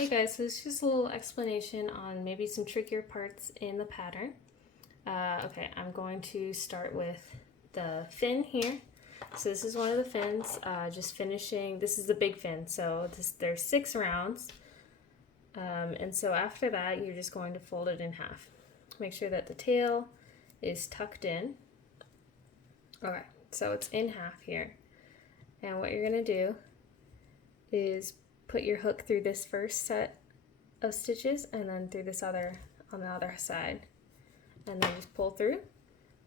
Hey guys, so this is just a little explanation on maybe some trickier parts in the pattern. Okay, I'm going to start with the fin here. So this is one of the fins, just finishing, this is the big fin, so there's 6 rounds. And so after that, you're just going to fold it in half. Make sure that the tail is tucked in. Okay, so it's in half here. And what you're gonna do is put your hook through this first set of stitches and then through this other on the other side, and then just pull through,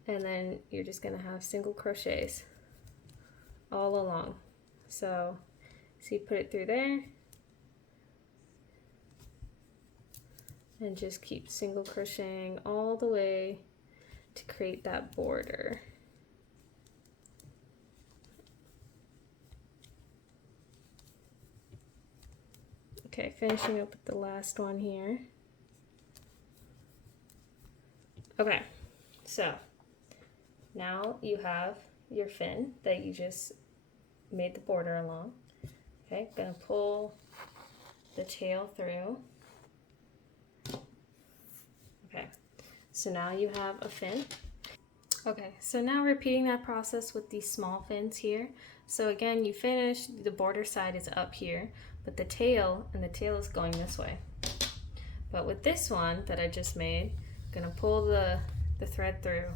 and then you're just going to have single crochets all along. So you put it through there and just keep single crocheting all the way to create that border. Okay, finishing up with the last one here. Okay, so now you have your fin that you just made the border along. Okay, gonna pull the tail through. Okay, so now you have a fin. Okay, so now repeating that process with these small fins here. So again, you finish, the border side is up here, but the tail is going this way. But with this one that I just made, I'm gonna pull the thread through,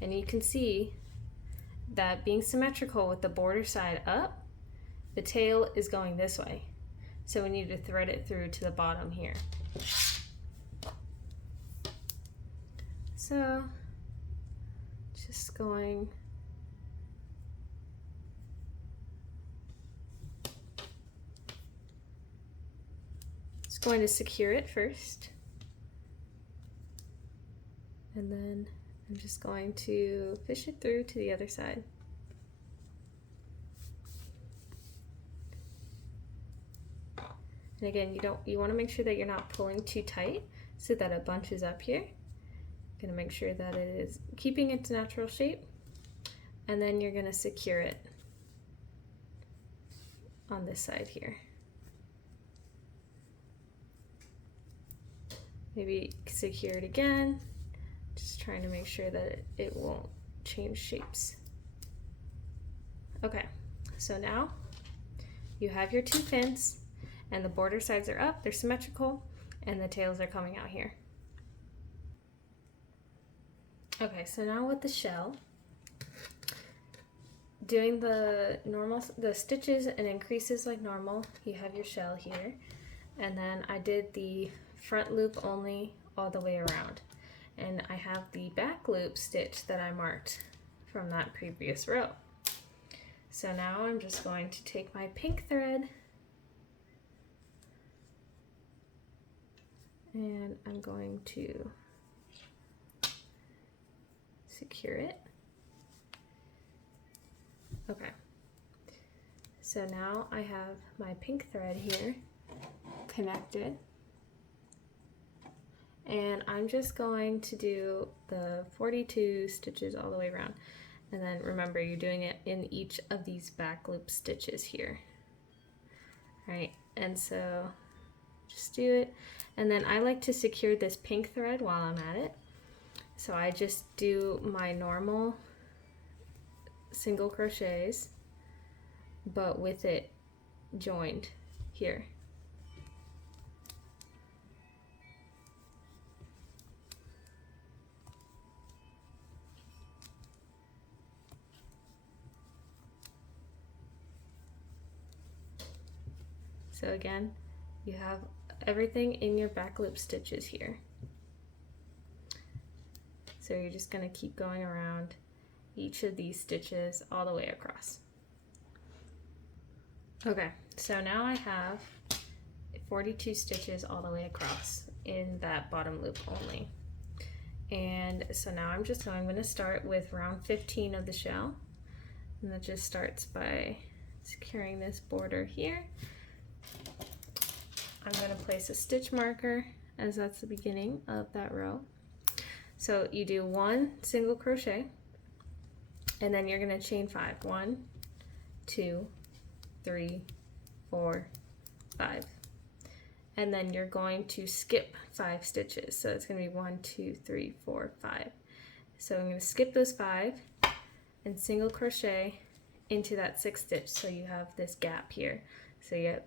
and you can see that being symmetrical with the border side up, the tail is going this way. So we need to thread it through to the bottom here. So just going to secure it first, and then I'm just going to push it through to the other side. And again, you want to make sure that you're not pulling too tight so that it bunches up here. Gonna make sure that it is keeping its natural shape, and then you're gonna secure it on this side here. Maybe secure it again, just trying to make sure that it won't change shapes. Okay, so now you have your 2 fins, and the border sides are up, they're symmetrical, and the tails are coming out here. Okay, so now with the shell, doing the stitches and increases like normal, you have your shell here, and then I did the front loop only all the way around, and I have the back loop stitch that I marked from that previous row. So now I'm just going to take my pink thread and I'm going to secure it. Okay, so now I have my pink thread here connected, and I'm just going to do the 42 stitches all the way around. And then remember, you're doing it in each of these back loop stitches here. All right, and so just do it. And then I like to secure this pink thread while I'm at it. So I just do my normal single crochets, but with it joined here. So again, you have everything in your back loop stitches here. So you're just going to keep going around each of these stitches all the way across. Okay, so now I have 42 stitches all the way across in that bottom loop only. And so now I'm going to start with round 15 of the shell, and that just starts by securing this border here. I'm going to place a stitch marker as that's the beginning of that row. So you do 1 single crochet, and then you're going to chain 5. 1, 2, 3, 4, 5. and then you're going to skip 5 stitches. So it's going to be 1, 2, 3, 4, 5. So I'm going to skip those 5 and single crochet into that 6th stitch, so you have this gap here. So you have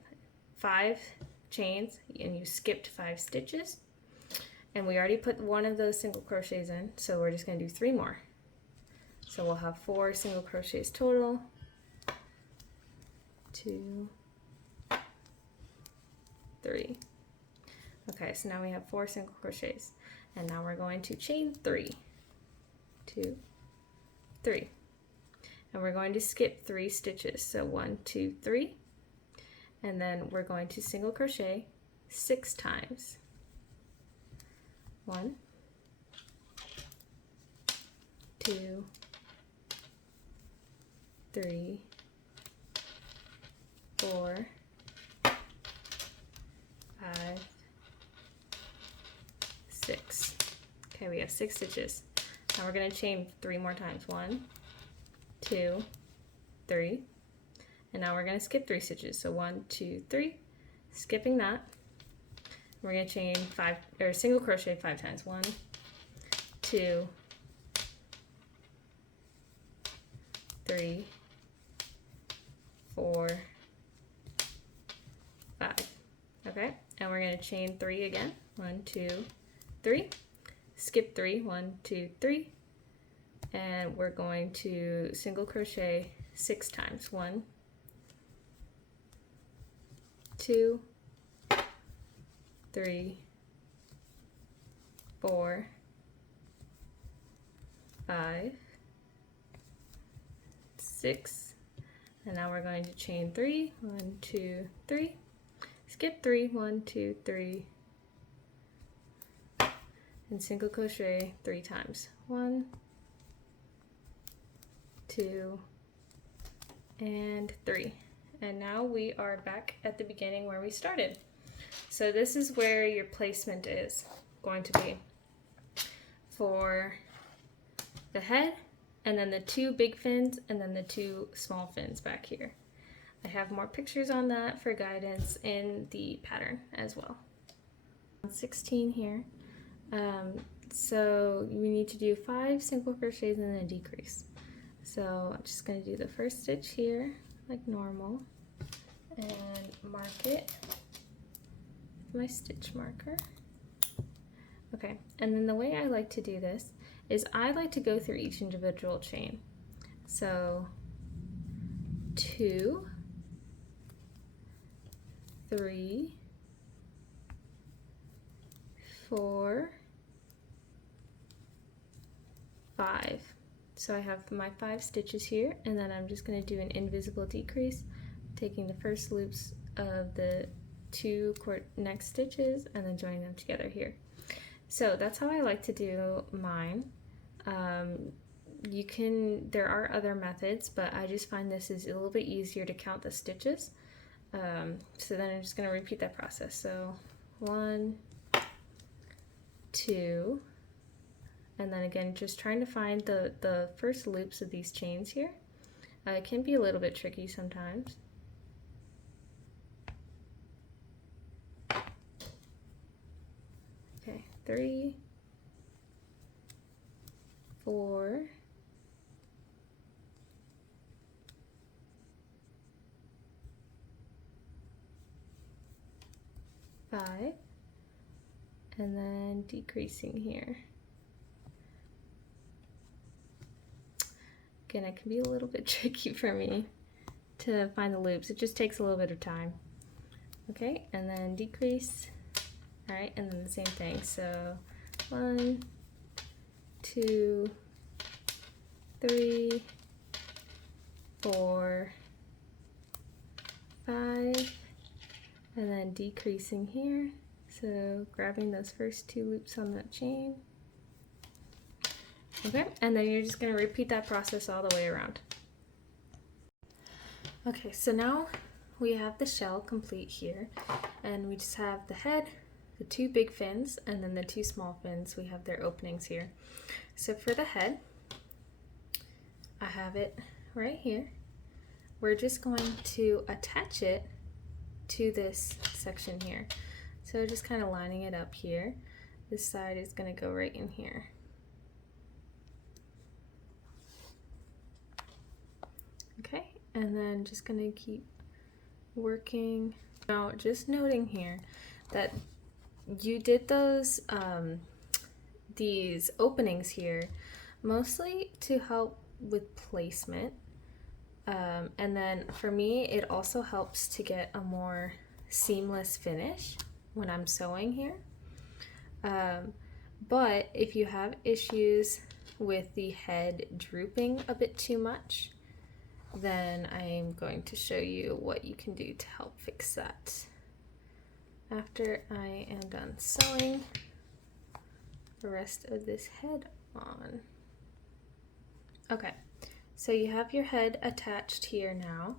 5 chains and you skipped 5 stitches, and we already put one of those single crochets in, so we're just going to do 3 more. So we'll have 4 single crochets total. 2, 3. Okay, so now we have 4 single crochets, and now we're going to chain 3, 2, 3, and we're going to skip 3 stitches. So 1, 2, 3, and then we're going to single crochet 6 times. 1, 2, 3, 4, 5, 6. Okay, we have 6 stitches. Now we're going to chain 3 more times. 1, 2, 3, and now we're going to skip 3 stitches. So 1, 2, 3, skipping that. We're going to chain 5 or single crochet 5 times. 1, 2, 3, 4, 5. Okay, and we're going to chain 3 again. 1, 2, 3, skip 3, 1, 2, 3, and we're going to single crochet 6 times. 1, 2, 3, 4, 5, 6, and now we're going to chain 3, 1, 2, 3, skip 3, 1, 2, 3, and single crochet 3 times. 1, 2, and 3. And now we are back at the beginning where we started. So this is where your placement is going to be for the head, and then the 2 big fins, and then the 2 small fins back here. I have more pictures on that for guidance in the pattern as well. 16 here. So we need to do 5 single crochets and then a decrease. So I'm just going to do the first stitch here like normal and mark it with my stitch marker. Okay, and then the way I like to do this is I like to go through each individual chain. So 2, 3, 4, 5. So I have my 5 stitches here, and then I'm just going to do an invisible decrease, taking the first loops of the 2 next stitches and then joining them together here. So that's how I like to do mine. There are other methods, but I just find this is a little bit easier to count the stitches. So then I'm just going to repeat that process. So 1, 2, and then again just trying to find the first loops of these chains here. It can be a little bit tricky sometimes. Okay, 3, 4, 5, and then decreasing here. Again, it can be a little bit tricky for me to find the loops. It just takes a little bit of time. Okay, and then decrease. All right, and then the same thing. So 1, 2, 3, 4, 5, and then decreasing here. So grabbing those first 2 loops on that chain. Okay, and then you're just going to repeat that process all the way around. Okay, so now we have the shell complete here, and we just have the head, the 2 big fins, and then the 2 small fins. We have their openings here. So for the head, I have it right here. We're just going to attach it to this section here. So just kind of lining it up here. This side is going to go right in here. Okay, and then just going to keep working. Now, just noting here that you did those these openings here mostly to help with placement, and then for me it also helps to get a more seamless finish when I'm sewing here. But if you have issues with the head drooping a bit too much, then I'm going to show you what you can do to help fix that after I am done sewing the rest of this head on. Okay, so you have your head attached here now,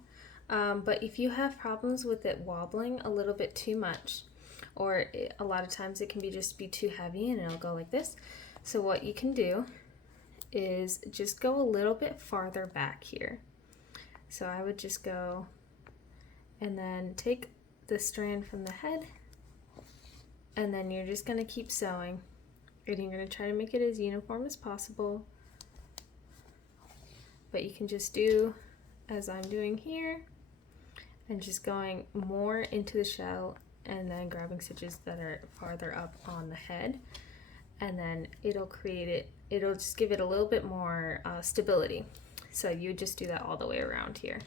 but if you have problems with it wobbling a little bit too much, or a lot of times it can just be too heavy and it'll go like this, so what you can do is just go a little bit farther back here. So I would just go and then take the strand from the head, and then you're just going to keep sewing, and you're going to try to make it as uniform as possible. But you can just do as I'm doing here and just going more into the shell and then grabbing stitches that are farther up on the head, and then it'll just give it a little bit more stability. So you just do that all the way around here.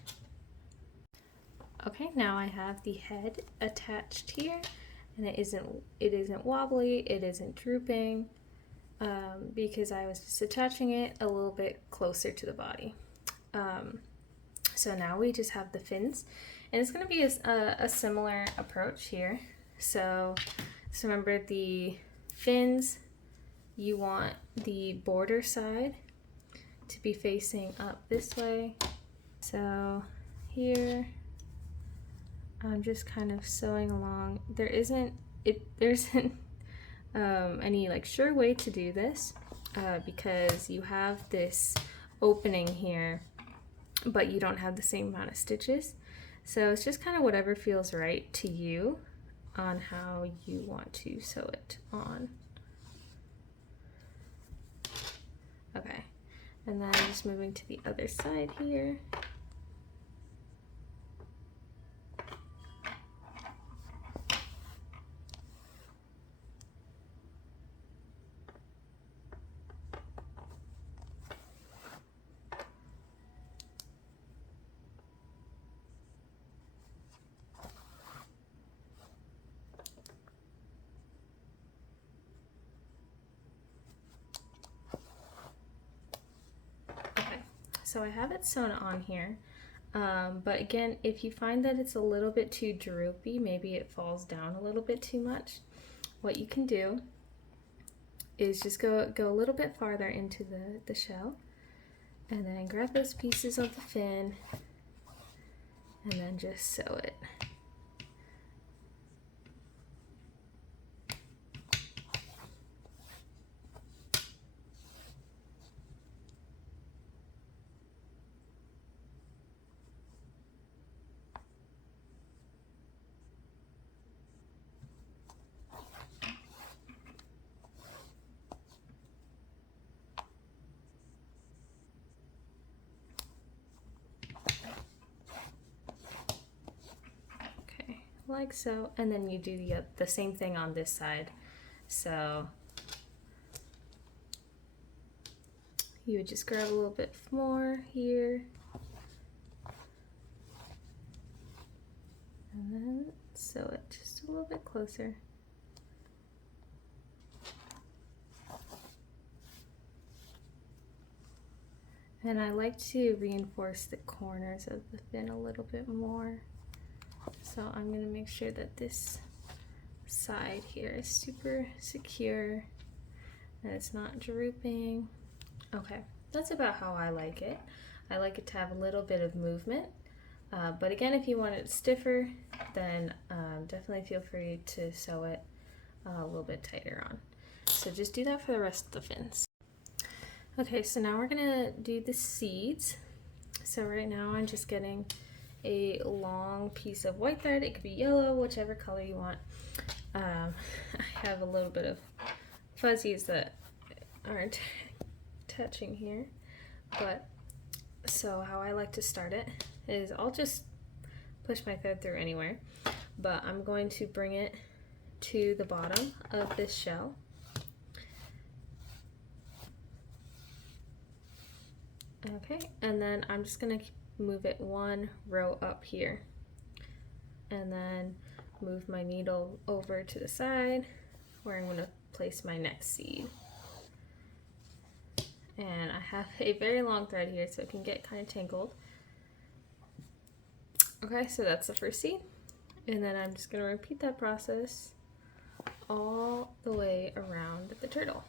Okay, now I have the head attached here, and it isn't wobbly, it isn't drooping, because I was just attaching it a little bit closer to the body. So now we just have the fins, and it's going to be a similar approach here. So remember, the fins, you want the border side to be facing up this way. So here I'm just kind of sewing along. There isn't any like sure way to do this, because you have this opening here, but you don't have the same amount of stitches. So it's just kind of whatever feels right to you on how you want to sew it on. Okay, and then just moving to the other side here. So I have it sewn on here, but again, if you find that it's a little bit too droopy, maybe it falls down a little bit too much, what you can do is just go a little bit farther into the shell, and then grab those pieces of the fin and then just sew it. Like so, and then you do the same thing on this side. So you would just grab a little bit more here, and then sew it just a little bit closer. And I like to reinforce the corners of the fin a little bit more. So I'm going to make sure that this side here is super secure and it's not drooping. Okay, that's about how I like it. I like it to have a little bit of movement, but again, if you want it stiffer, then definitely feel free to sew it a little bit tighter on. So just do that for the rest of the fins. Okay, so now we're going to do the seeds. So right now I'm just getting a long piece of white thread. It could be yellow, whichever color you want. I have a little bit of fuzzies that aren't touching here, but so how I like to start it is I'll just push my thread through anywhere, but I'm going to bring it to the bottom of this shell. Okay, and then I'm just going to move it one row up here, and then move my needle over to the side where I'm going to place my next seed. And I have a very long thread here, so it can get kind of tangled. Okay, so that's the first seed. And then I'm just going to repeat that process all the way around the turtle.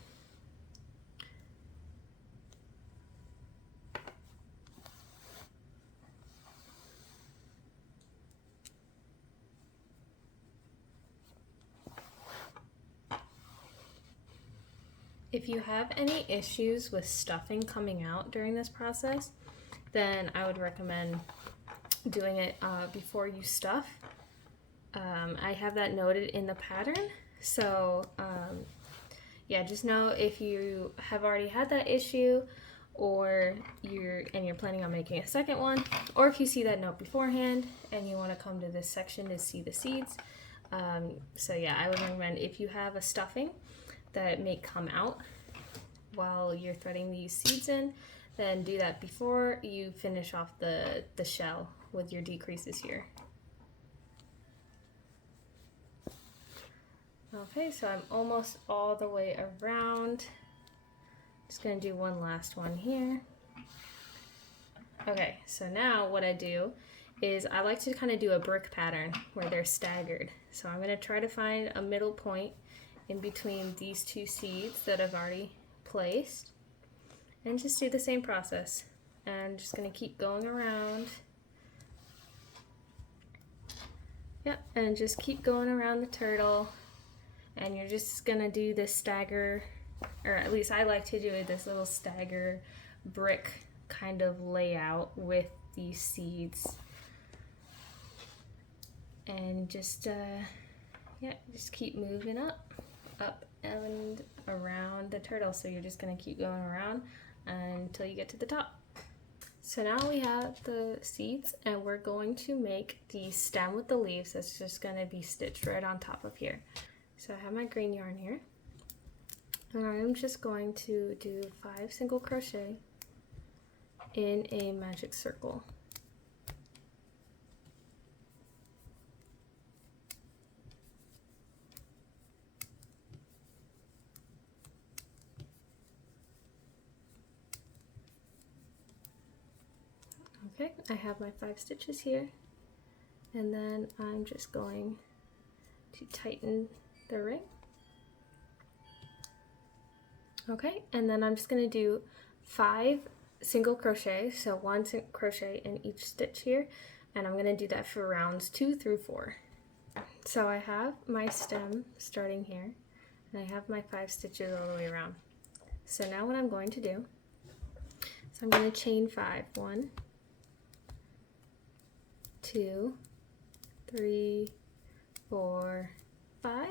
If you have any issues with stuffing coming out during this process, then I would recommend doing it before you stuff. I have that noted in the pattern, so yeah, just know if you have already had that issue, or you're planning on making a second one, or if you see that note beforehand and you want to come to this section to see the seeds. So yeah, I would recommend if you have a stuffing that may come out while you're threading these seeds in, then do that before you finish off the shell with your decreases here. Okay, so I'm almost all the way around. Just gonna do one last one here. Okay, so now what I do is I like to kind of do a brick pattern where they're staggered. So I'm gonna try to find a middle point in between these two seeds that I've already placed, and just do the same process. And I'm just going to keep going around. Yep, and just keep going around the turtle, and you're just going to do this stagger, or at least I like to do it, this little stagger brick kind of layout with these seeds. And just yeah, just keep moving up and around the turtle. So you're just going to keep going around until you get to the top. So now we have the seeds, and we're going to make the stem with the leaves. That's just going to be stitched right on top of here. So I have my green yarn here, and I'm just going to do 5 single crochet in a magic circle. Okay, I have my 5 stitches here, and then I'm just going to tighten the ring. Okay, and then I'm just going to do 5 single crochet, so 1 crochet in each stitch here, and I'm going to do that for rounds 2 through 4. So I have my stem starting here, and I have my 5 stitches all the way around. So now what I'm going to do, so I'm going to chain 5, 1, 2, 3, 4, 5,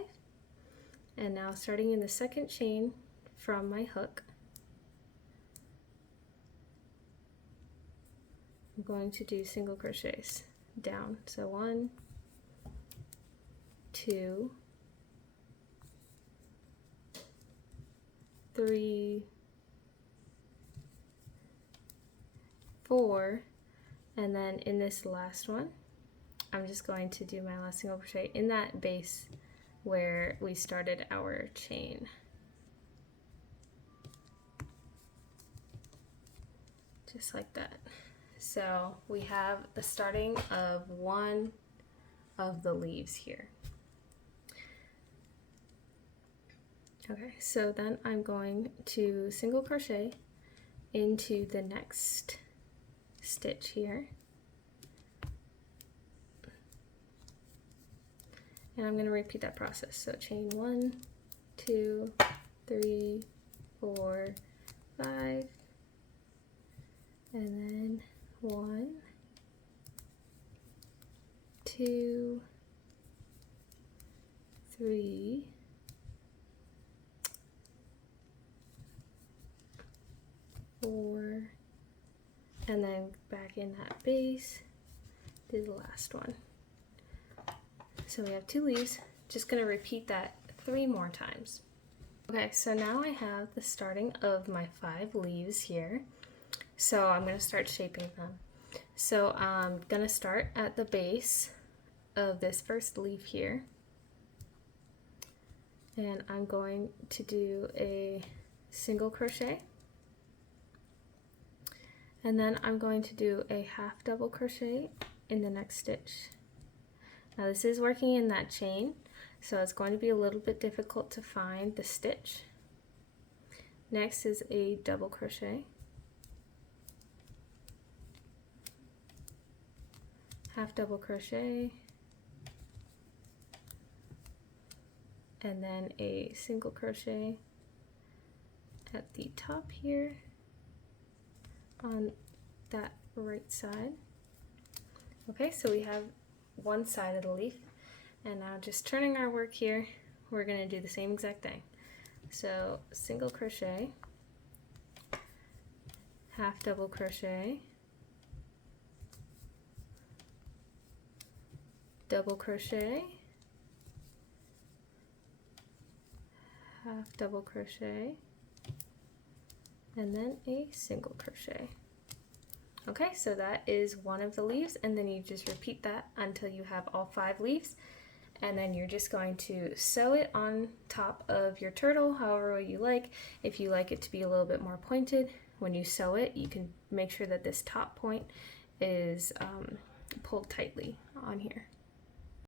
and now starting in the second chain from my hook, I'm going to do single crochets down. So 1, 2, 3, 4, and then in this last one, I'm just going to do my last single crochet in that base where we started our chain. Just like that. So we have the starting of one of the leaves here. Okay, so then I'm going to single crochet into the next stitch here, and I'm going to repeat that process. So chain 1, 2, 3, 4, 5, and then 1, 2, 3, 4, and then back in that base, do the last one. So we have 2 leaves. Just going to repeat that 3 more times. Okay, so now I have the starting of my 5 leaves here. So I'm going to start shaping them. So I'm going to start at the base of this first leaf here. And I'm going to do a single crochet. And then I'm going to do a half double crochet in the next stitch. Now this is working in that chain, so it's going to be a little bit difficult to find the stitch. Next is a double crochet, half double crochet, and then a single crochet at the top here on that right side. Okay, so we have one side of the leaf, and now just turning our work here, we're going to do the same exact thing. So single crochet, half double crochet, double crochet, half double crochet, and then a single crochet. Okay, so that is one of the leaves, and then you just repeat that until you have all 5 leaves, and then you're just going to sew it on top of your turtle however way you like. If you like it to be a little bit more pointed, when you sew it, you can make sure that this top point is pulled tightly on here.